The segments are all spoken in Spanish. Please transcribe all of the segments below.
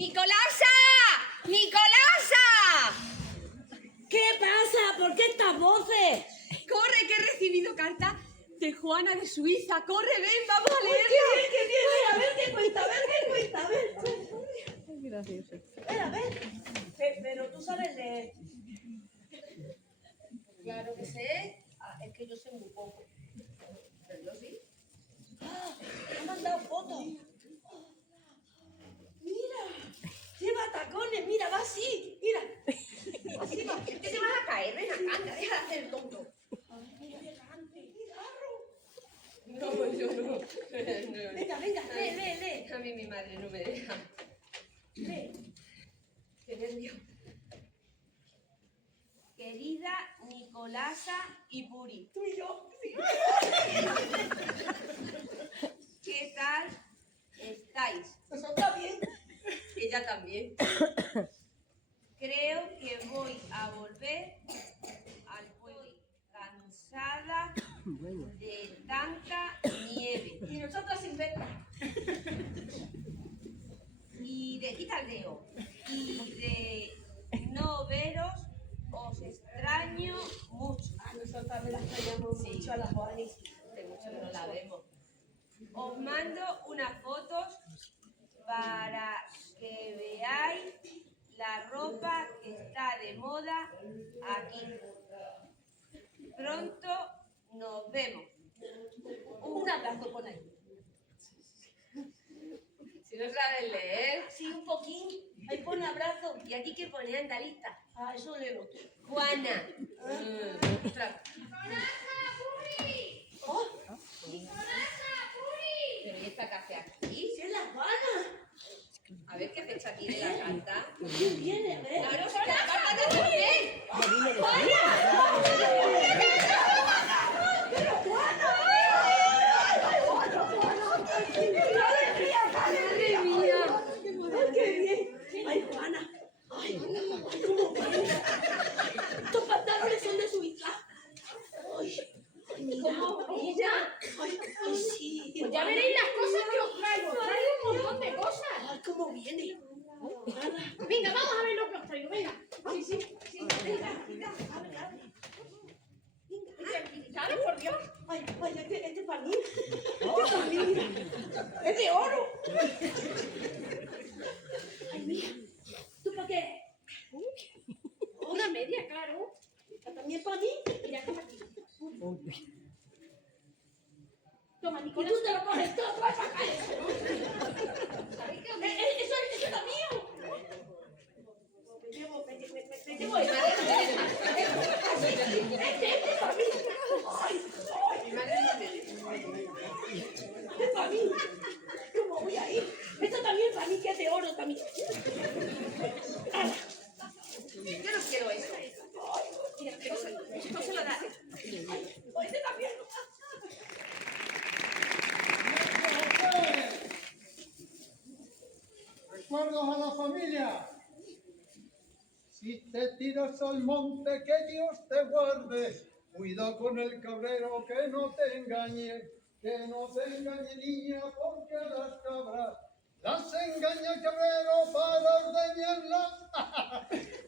¡Nicolasa! ¡Nicolasa! ¿Qué pasa? ¿Por qué estas voces? ¡Corre, que he recibido carta de Juana de Suiza! ¡Corre, ven, vamos a leerla! ¡Qué bien! A ver qué cuenta, a ver qué cuenta, a ver. Gracioso. A ver. Pero tú sabes leer. Claro que sé. Es que yo sé muy poco. Pero yo sí. Me ha mandado fotos. Mira, lleva tacones, mira, va así, mira. Así va. ¿Qué te vas a caer? Ven acá, anda, deja de hacer el tonto. Muy elegante, guitarro. No, yo no. Venga, lee. A mí mi madre no me deja. Lee. Qué nervio. Querida Nicolasa y Puri, Tú y yo. Sí. ¿qué tal estáis? Pues está bien. Ella también. Creo que voy a volver al pueblo cansada de tanta nieve. Y nosotras sin verla. Y de quitaldeo. Y de no veros, os extraño mucho. A nosotras me las traíamos Sí. mucho a las Juanis. Hace mucho que no la vemos. Os mando unas fotos para que veáis la ropa que está de moda aquí. Pronto nos vemos. Un abrazo por ahí. Si no sabes leer. Sí, un poquín. Ahí pone abrazo. ¿Y aquí qué pone, Andalista? Ah, eso leo tú. Juana. Ostras. ¡Oh! Pero ¿y esta café aquí? ¡Sí es la Juana! A ver qué fecha tiene la carta. ¿Quién viene? A ver. ¡Claro, la carta de también! ¡Pero Juana! ¡Ay, ¡Madre mía! ¡Ay, qué bien! ¡Ay, Juana! ¡Ay, cómo viene! Estos pantalones son de Suiza. ¡Ay, mira! ¿Cómo brilla? ¡Ay, sí! Pues ya veréis las cosas que os traigo. Traigo un montón de cosas. ¡Ay, cómo viene! Venga, vamos a ver lo que os traigo. Venga. Sí. Venga, abre. Claro, por Dios. ¡Ay, este es para mí! ¡Este es para mí, mira! ¡Es de oro! ¡Ay, mira! ¿Tú para qué? Una media, claro. ¿También para mí? Mira, toma aquí. Toma, ¿Y Nicolás. tú te lo coges todo? ¡Tú vas a sacar eso! ¿Sabéis qué os ¡Eso era mío! Me llevo el Este es para mí. Mi madre no me deja. Este es para mí. ¿Cómo voy a ir? Esto también para mí, que es de oro también. Yo no quiero eso. Mira, esto se lo da. Este también. Recuerdos a la familia. Si te tiras al monte, que Dios te guarde. Cuida con el cabrero, que no te engañe. Que no te engañe, niña, porque a las cabras las engaña el cabrero para ordeñarlas.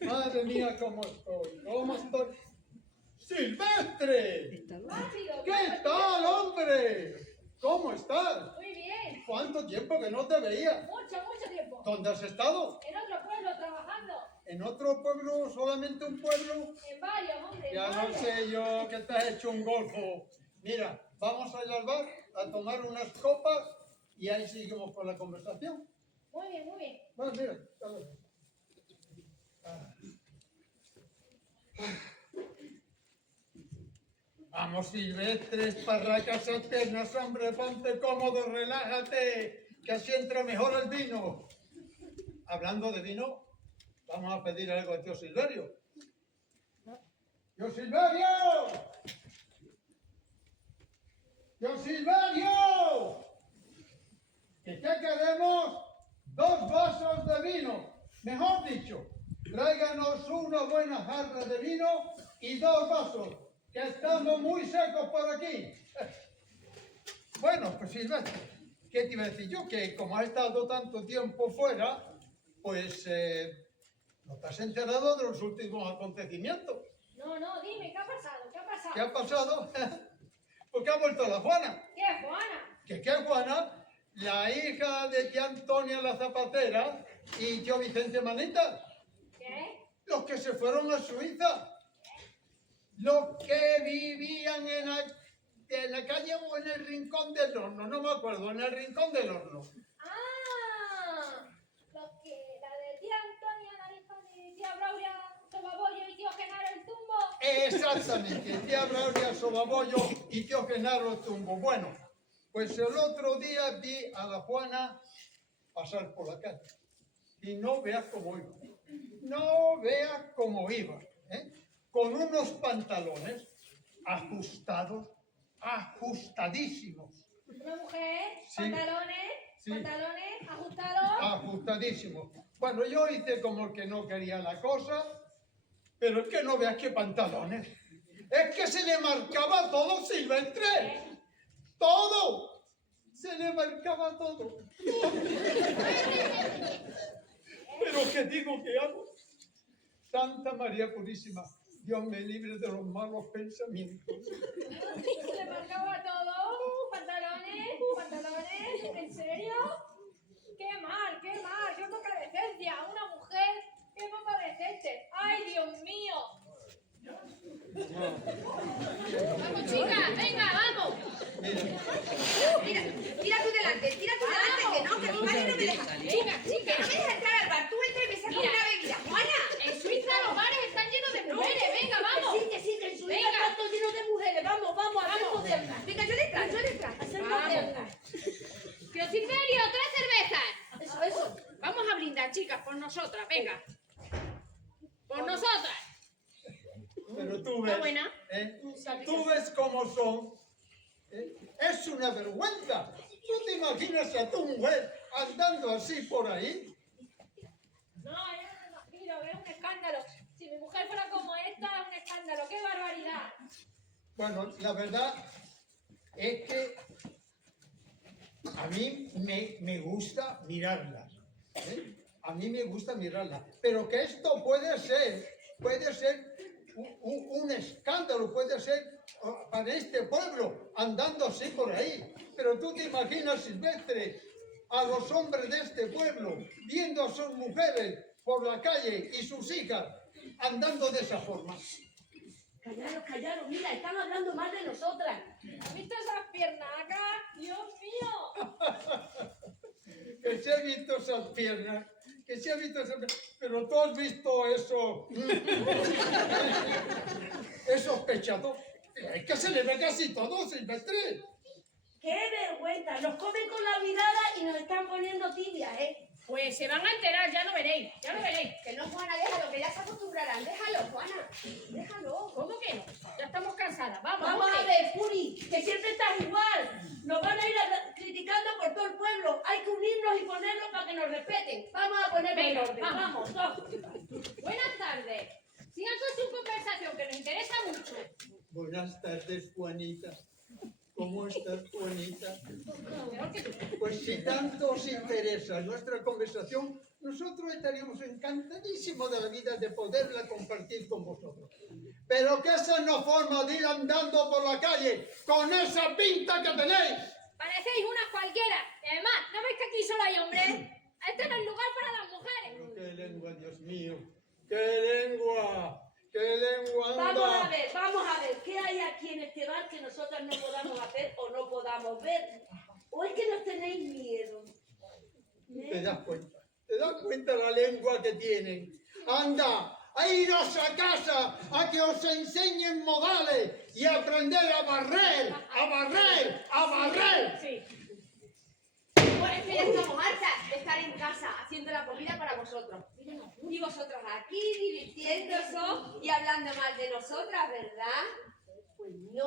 Madre mía, ¿cómo estoy? ¡Silvestre! ¿Qué tal, hombre? ¿Cómo estás? Muy bien, ¿Cuánto tiempo que no te veía? mucho tiempo. ¿Dónde has estado? En otro pueblo trabajando, ¿En otro pueblo, solamente un pueblo? en varios, hombre. en Ya no varios. sé yo que te has hecho un golfo. Mira, vamos a ir al bar a tomar unas copas y ahí seguimos con la conversación. Muy bien, muy bien. Bueno, mira, a ver. Vamos, Silvestre, parracas eternas, hombre, ponte cómodo, relájate, que así entra mejor el vino. Hablando de vino, vamos a pedir algo a tío Silverio. ¡Tío Silverio! ¡Tío Silverio! ¿Que qué queremos? 2 vasos de vino. Mejor dicho, tráiganos una buena jarra de vino y 2 vasos, que estamos muy secos por aquí. Bueno, pues Silvestre, ¿qué te iba a decir yo? Que como has estado tanto tiempo fuera, pues, ¿no te has enterado de los últimos acontecimientos? No, no, dime, ¿qué ha pasado? ¿Qué ha pasado? ¿Qué ha pasado? Porque ha vuelto la Juana. ¿Qué, Juana? ¿Qué Juana? La hija de tía Antonia la Zapatera y tío Vicente Manita. ¿Qué? Los que se fueron a Suiza. Los que vivían en la calle o en el Rincón del Horno. No me acuerdo, en el Rincón del Horno. ¡Ah! La de tía Antonia, la hija de tía Brauria, Tobabollo y tío Genaro el Tumbo. Exactamente, tía Braulio Sobabollo y tío Genaro Tumbo. Bueno, pues el otro día vi a la Juana pasar por la calle y no veas cómo iba. No veas cómo iba, ¿eh? Con unos pantalones ajustados, ajustadísimos. Una mujer, Sí. pantalones, Sí. pantalones, ajustados. Ajustadísimos. Bueno, yo hice como el que no quería la cosa, pero es que no veas qué pantalones. Es que se le marcaba todo, Silvestre. Todo. Se le marcaba todo. Pero ¿qué digo que hago? Santa María Purísima, Dios me libre de los malos pensamientos. Se le marcaba todo. Pantalones, pantalones. ¿En serio? ¡Qué mal, qué mal! ¡Qué poca decencia! Una mujer, qué poca decencia. ¡Ay, Dios mío! Vamos, chicas, venga, vamos. Mira, Tira tú delante, que no, que mi madre no me deja. Chicas, Que no me deja entrar al bar. Tú entra y me sacas Mira. una bebida. Juana. en Suiza los bares están llenos de mujeres. Venga, vamos. Que sí, que en su vida Venga. está todo lleno de mujeres. Vamos, vamos, a ser Vamos. modernas. Venga, yo detrás. A ser Vamos. modernas. Tío Silverio, 3 cervezas. Eso. Vamos a brindar, chicas, por nosotras. Venga. Por nosotras. pero tú ves, Está buena. tú ves cómo son. Es una vergüenza. ¿Tú te imaginas a tu mujer andando así por ahí? No, yo no me imagino, es un escándalo. Si mi mujer fuera como esta, es un escándalo. ¡Qué barbaridad! Bueno, la verdad es que a mí me gusta mirarlas. A mí me gusta mirarlas. Pero que esto puede ser un escándalo, puede ser para este pueblo andando así por ahí. Pero tú te imaginas, Silvestre, a los hombres de este pueblo viendo a sus mujeres por la calle y sus hijas andando de esa forma. Callaros, mira, están hablando mal de nosotras. ¿Has visto esas piernacas? ¡Dios mío! Que se ha visto esas piernas, pero tú has visto eso, esos pechados. Es que se le ve casi todo, Silvestre. ¡Qué vergüenza! Nos comen con la mirada y nos están poniendo tibias, ¿eh? Pues se van a enterar, ya lo veréis, ya lo veréis. Que no, Juana, déjalo, que ya se acostumbrarán. Déjalo, Juana. Déjalo. ¿Cómo que no? Ya estamos cansadas, vamos. Vamos a hombre. ver, Puri, que siempre estás igual. Nos van a ir criticando por todo el pueblo. Hay que unirnos y ponerlo para que nos respeten. Vamos a ponerlo en Venga, orden. vamos. Vamos. Buenas tardes. Sigan con su conversación, que nos interesa mucho. Buenas tardes, Juanita. ¿Cómo estás, Juanita? Mejor que tú. Pues si tanto os interesa nuestra conversación, nosotros estaríamos encantadísimos de la vida de poderla compartir con vosotros. Pero que esa no es forma de ir andando por la calle con esa pinta que tenéis. Parecéis unas cualquiera. Y además, ¿no veis que aquí solo hay hombres? Este no es lugar para las mujeres. Pero ¡qué lengua, Dios mío! ¡Qué lengua! ¡Qué lengua anda! Vamos a ver, ¿qué hay aquí en este bar que nosotras no podamos hacer o no podamos ver? ¿O es que nos tenéis miedo? ¿Te das cuenta? ¿Te das cuenta la lengua que tienen? ¡Anda! ¡A iros a casa! ¡A que os enseñen modales! ¡Y aprender a barrer! ¡A barrer! ¡A barrer! Sí. Bueno, es que ya estamos hartas de estar en casa haciendo la comida para vosotros. Y vosotros aquí divirtiéndose y hablando mal de nosotras, ¿verdad? Pues no,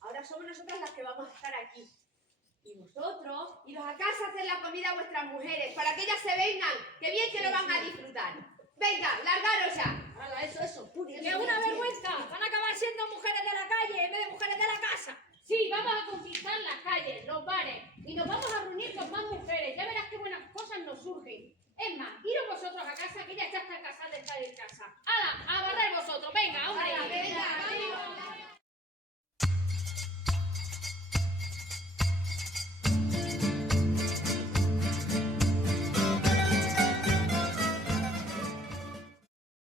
ahora somos nosotras las que vamos a estar aquí. Y vosotros, iros a casa a hacer la comida a vuestras mujeres, para que ellas se vengan, que bien que lo van a disfrutar. Venga, largaros ya. Hala, eso, Puri. ¡Que es una vergüenza! Van a acabar siendo mujeres de la calle en vez de mujeres de la casa. Sí, vamos a conquistar las calles, los bares y nos vamos a reunir con más mujeres. Ya verás qué buenas cosas nos surgen. Es más, iros vosotros a casa, que ya está hasta cansada de estar en casa. ¡Hala!